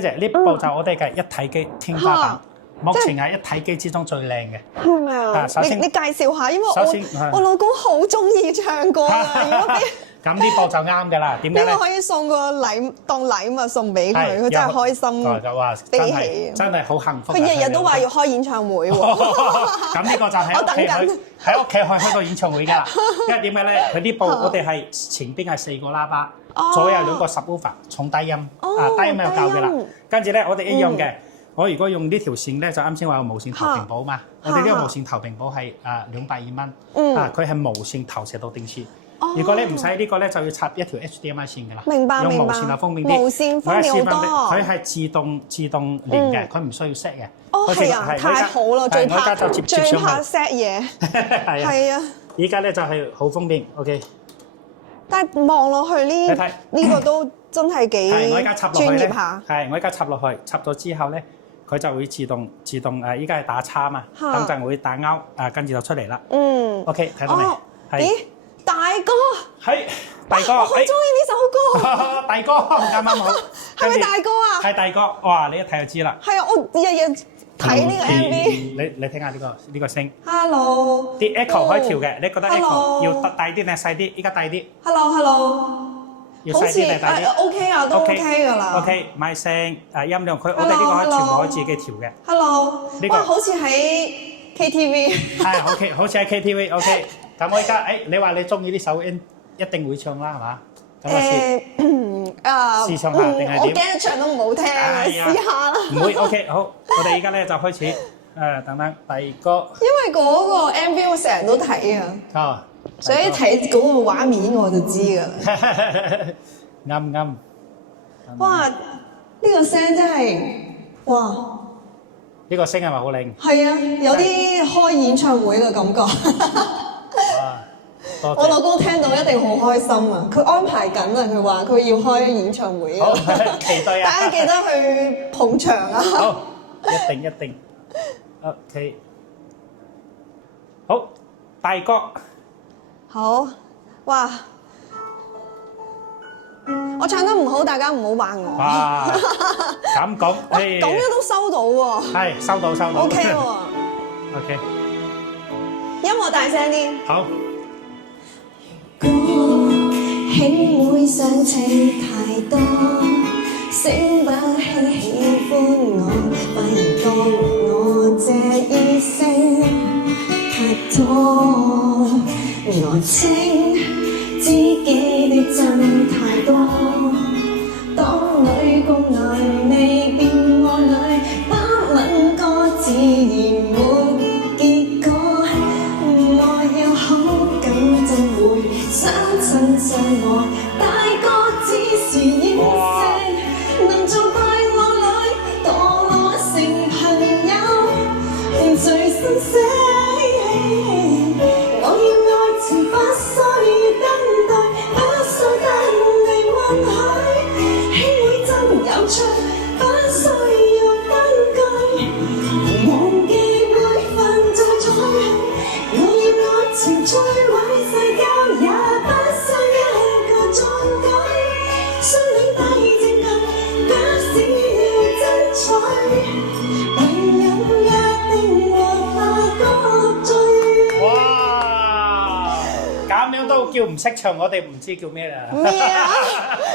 呢部就我哋嘅一體機天花板，目前係一體機之中最靚嘅。係咪啊？首先你介紹下，因為首先我老公好中意唱歌啊！如果俾咁呢部就啱㗎啦。點解咧？呢個可以送個禮當禮物送俾佢，係佢真係開心就話悲真喜。真係好幸福啊。佢日日都話要開演唱會喎。咁呢個就喺我屋企等緊喺屋企開個演唱會㗎啦。因為點解咧？佢呢部我哋係前邊係4個喇叭，左右2個 subwoofer 重低音，低音有夠㗎啦。跟住咧，我哋一樣嘅。我如果用呢條線咧，就啱先話有無線投屏保嘛。我哋呢個無線投屏保係220蚊，佢係無線投射到電視。如果你唔使呢個咧，就要插一條 HDMI 線㗎啦。明白用無線就方便啲。無線方便好多。佢係自動連嘅，佢唔需要 set 嘅。哦，係啊，太好啦！最怕就接上去 set 嘢。係啊。依家咧就係好方便 ，OK。但係望落去呢個都真係幾專業下。係，我而家插落去，插咗之後咧，佢就會自動依家係打叉嘛，等陣會打勾，跟住就出嚟啦。OK， 睇到未？咦，大哥，係大哥，我好中意呢首歌。大哥，啱啱好。係咪大哥啊？係大哥，哇！你一睇就知啦。係啊，我日日睇呢個 MV。你聽下呢個聲。Hello。啲 echo 可以調嘅，你覺得 echo 要大啲定係細啲？依家大啲。Hello。要細啲定大啲 ？OK 啊，都 OK 㗎啦。OK，咪聲音量，我哋呢個可以全部可以自己調嘅。Hello。呢個好似喺 KTV。係 OK，好似喺 KTV OK。咁我而家你話你中意呢首一定會唱啦，係嘛？試唱下定係點？我驚唱都唔好聽，試下啦。唔會 OK， 好，我哋而家咧就開始等等第二個。因為嗰個 MV 我成日都睇啊。所以睇嗰個畫面我就知㗎啦。啱。哇！呢個聲真係哇！呢個聲係咪好靚？係啊，有啲開演唱會嘅感覺。我老公聽到一定好開心啊！佢安排緊啊，佢話佢要開演唱會啊。期待啊！大家記得去捧場啊！好，一定。OK， 好，大哥。好，哇！我唱得唔好，大家唔好話我。哇！咁講，咁樣都收到喎。係，收到。OK 喎。OK。音樂大聲啲。好。兄妹相情太多，醒不起喜歡我，發現覺我這一生太多，愛情知己的真太多，當女共男未變愛侶，不吻個自然沒結果，愛要好緊真會相親相愛，大哥只是應承，能做怪我侶，墮落成朋友，最新死。我要愛情不需要等待，不需等你允許，兄妹真有趣，不需要分居，忘記每份再採去，我要愛情摧毀世交，也不需一個壯舉，相戀低證據，假使要爭取，朋友約定和大哥聚。哇！咁樣都叫唔識唱，我哋唔知叫咩啦。咩啊？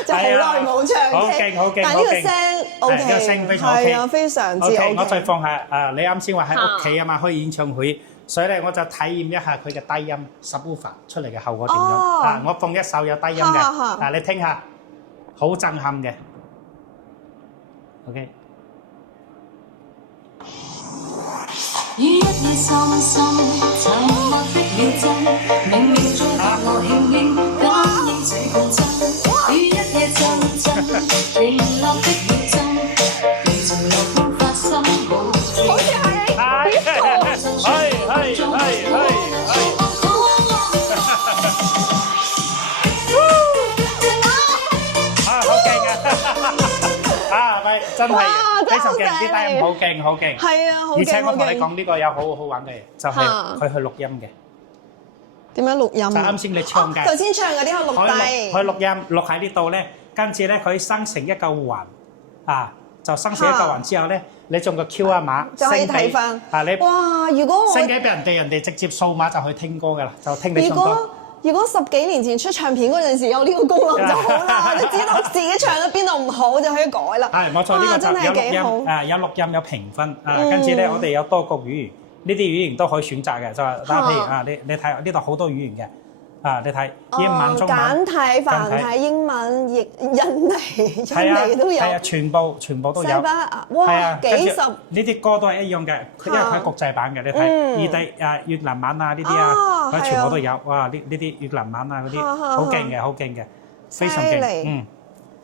就好耐冇唱 K。好勁！但係呢個聲 OK，呢個聲非常 OK。係啊，非常之 OK。我再放下你啱先話喺屋企啊嘛，開演唱會，所以咧我就體驗一下佢嘅低音 subwoofer 出嚟嘅效果點樣。我放一首有低音嘅，你聽下，好震撼嘅。OK。於一夜深深沉默的秒針，冥冥中給我輕輕感應這個真。於一夜陣陣停落的秒針，如情流變發生無情。好似真係非常勁，啲低音好勁。係啊，好勁。而且我同你講呢個有好玩嘅嘢，就係佢去錄音嘅。點樣錄音？就啱先你唱嘅。頭先唱嗰啲可以錄低。可以錄音，錄喺呢度咧，跟住咧佢生成一嚿環，就生死一嚿環之後咧，你中個 QR 碼就可以睇翻。你哇！如果我升幾俾人哋直接掃碼就去聽歌㗎啦，就聽你唱歌。如果10幾年前出唱片嗰陣時有呢個功能就好啦，你知道自己唱得邊度唔好就可以改啦。係冇錯，呢個就有錄音，有錄音有評分，跟住咧我哋有多國語言，呢啲語言都可以選擇嘅，就係譬如你睇呢度好多語言嘅。你睇英文、中文、簡體、繁體、英文、印尼都有。係啊，全部都有。西班牙，哇，幾十呢啲歌都係一樣嘅，因為佢係國際版嘅。你睇越南版啊呢啲啊，佢全部都有。哇！呢啲越南版啊嗰啲好勁嘅，非常勁。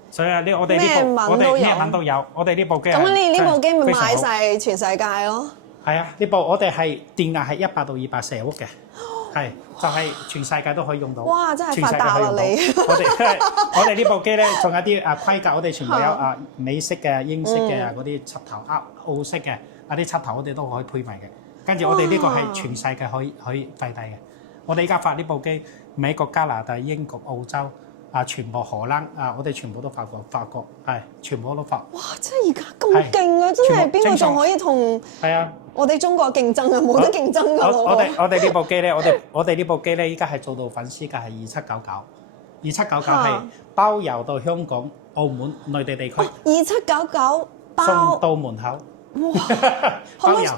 所以我哋咩文都有，我哋呢部機。咁你呢部機咪賣晒全世界咯？係啊，呢部我哋係電壓係100到200瓦嘅。係，就係全世界都可以用到。哇！真係發達啦你。我哋呢部機咧，仲有啲規格，我哋全部有美式嘅、英式嘅嗰啲插頭，澳式嘅啲插頭，我哋都可以配埋嘅。跟住我哋呢個係全世界可以快遞嘅。我哋而家發呢部機，美國、加拿大、英國、澳洲全部荷蘭我哋全部都發過，係全部都發。哇！真係而家咁勁啊！真係邊個仲可以同？係啊。我哋中國競爭啊，冇得競爭㗎喎。我哋呢部機咧，我哋呢部機咧，依家係做到粉絲價係2799係包郵到香港、澳門、內地地區。2799包送到門口。哇！包郵。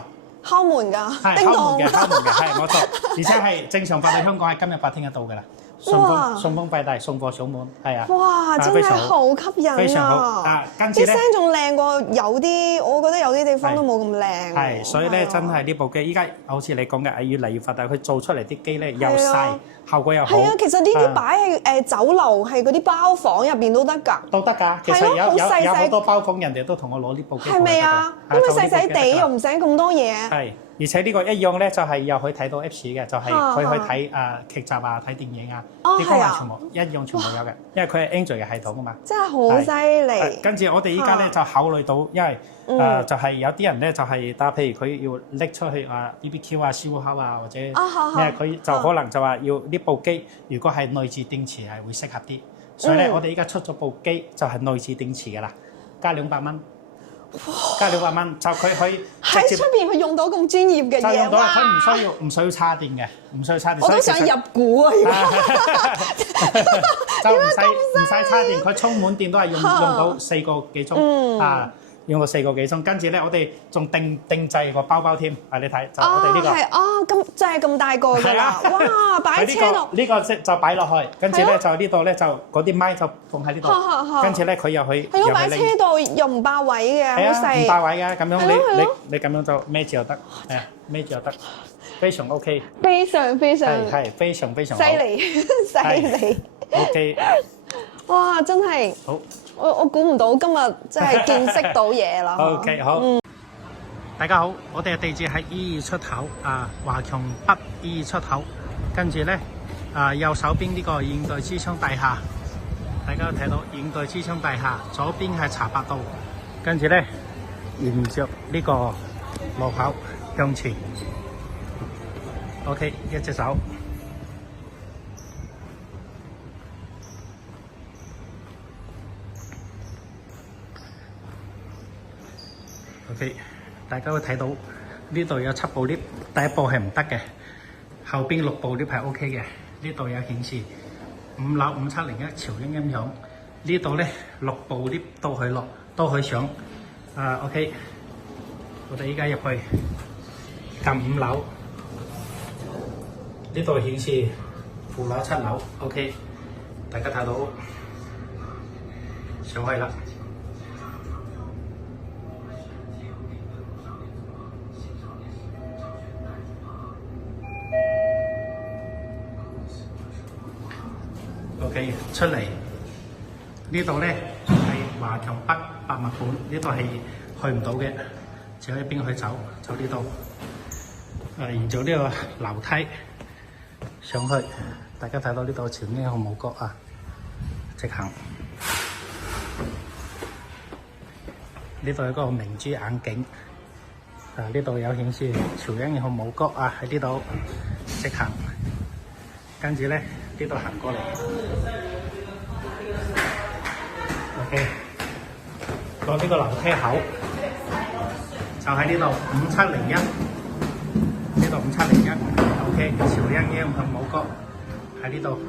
敲門㗎。係敲門嘅，係冇錯。而且係正常發到香港係今日8聽得到㗎啦。順豐快遞送貨上門，係啊！哇，真係好吸引啊！非常好跟住啲聲仲靚過有啲，我覺得有啲地方都冇咁靚。係，所以咧真係呢部機，依家好似你講嘅，越嚟越發達，佢做出嚟啲機咧又細，效果又好。係啊，其實呢啲擺喺酒樓係嗰啲包房入邊都得㗎。都得㗎，其實有好多包房人哋都同我攞呢部機。係咪啊？因為細細地又唔使咁多嘢。係。而且呢個一樣咧，就係又可以睇到 Apps 嘅，就係佢可以睇劇集啊、睇電影啊，啲功能全部一樣全部有嘅，因為佢係 Android 嘅系統啊嘛。真係好犀利！跟住我哋依家咧就考慮到，因為就係有啲人咧就係譬如佢要拎出去BBQ 啊、燒烤啊或者咩，佢就可能就話要呢部機，如果係內置電池係會適合啲，所以咧我哋依家出咗部機就係內置電池㗎啦，加200蚊。加200蚊就佢可以喺出邊去用到咁專業嘅嘢，就用到佢唔需要插電嘅，唔需要插電。我都想入股啊！就唔使插電，佢充滿電都係用到4個幾鐘用到4個幾鐘。跟住咧，我哋仲定製個包包添，你睇就我哋呢個係咁真係咁大個㗎啦！哇，擺喺車度呢個就擺落去，跟住咧就呢度咧就嗰啲咪就放喺呢度，跟住咧佢又去係咯，擺車度又唔霸位嘅，好細唔霸位嘅，咁樣你咁樣就孭住就得，孭住就得，非常 OK， 非常非常係非常非常犀利 OK， 哇！真係好。我估唔到今日真係見識到嘢啦。OK， 好。大家好，我哋嘅地址喺22出口華強北22出口，跟住咧右手邊呢個現代之窗大廈，大家都睇到現代之窗大廈，左邊係茶百道，跟住咧沿着呢個路口向前。OK， 一隻手。OK， 大家會睇到呢度有7部 lift， 第一部係唔得嘅，後邊6部 lift 係 OK 嘅。呢度有顯示5樓5701潮音音響，呢度咧6部 lift 都可以落，都可以上。OK， 我哋依家入去撳5樓，呢度顯示負樓7樓 ，OK， 大家睇到上去啦。OK， 出嚟呢度咧係華強北博物館，呢度係去唔到嘅，只可以邊去走呢度。沿住呢個樓梯上去，大家睇到呢度前面有冇角直行。呢度有個明珠眼鏡，呢度有顯示潮英號冇角喺呢度直行，跟住咧。呢度行過嚟 ，OK，個呢個樓梯口，就喺呢度5701，呢度5701 ，OK，朝欣英同母哥喺呢度。